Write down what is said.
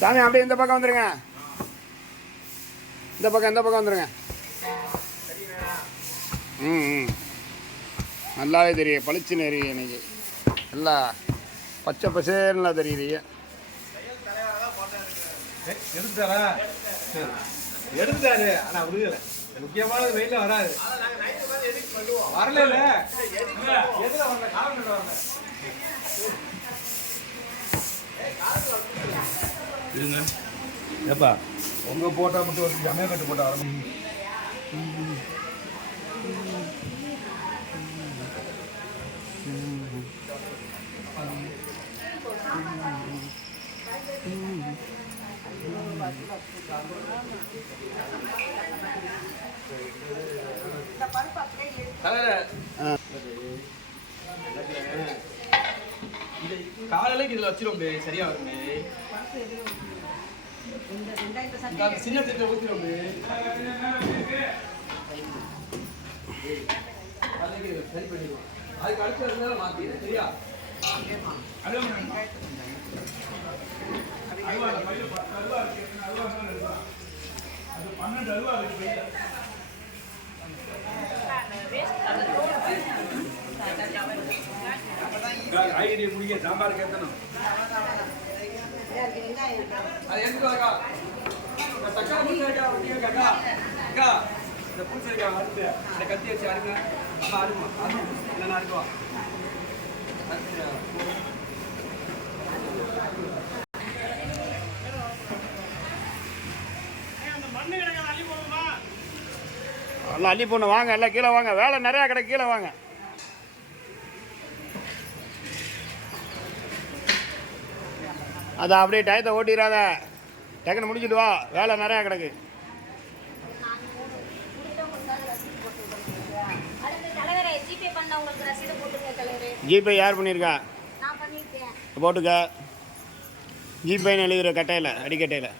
சாமி அப்படியே இந்த பக்கம் வந்துருங்க. இந்த பக்கம் இந்த பக்கம் வந்துருங்க. ம் ம். நல்லாவே தெரியும். பளிச்சு நெறிய இன்னைக்கு. நல்லா பச்சை பசேர்லாம் தெரியுறீங்க எடுத்தாரா? எடுத்தாரு. ஆனா விடுதல முக்கியமானது வெயில வராது. வரல எதுல வரல காரணம் வரல ஏப்பா உங்க போட்டா மட்டும் ஒரு ஜமையா கட்டு போட்டா வர காலையில இதுல வச்சிரும் சரியா வரும்? சின்ன சின்ன ஊத்திரும் சரி பண்ணிடுவோம் அதுக்கு அடுத்த இருந்தாலும் மாத்திடுறேன் சரியா காய்கறி முடிக்க சாம்பார் கேட்கணும் அது இந்த தக்காளி அக்கா இந்த இந்த கத்தி வச்சு அருங்க அம்மா அருமா அருமா அருக்குவா அள்ளி பொண்ணு வாங்க எல்லாம் கீழே வாங்க. வேலை நிறையா கடை கீழே வாங்க. அதை அப்படியே டயத்தை ஓட்டிடாத. டக்குன்னு முடிச்சிட்டு வா. வேலை நிறையா கிடக்கு. ஜிபே யார் பண்ணியிருக்கா? போட்டுக்க. ஜிபேன்னு எழுதுகிற கட்டையில் அடிக்கட்டையில்.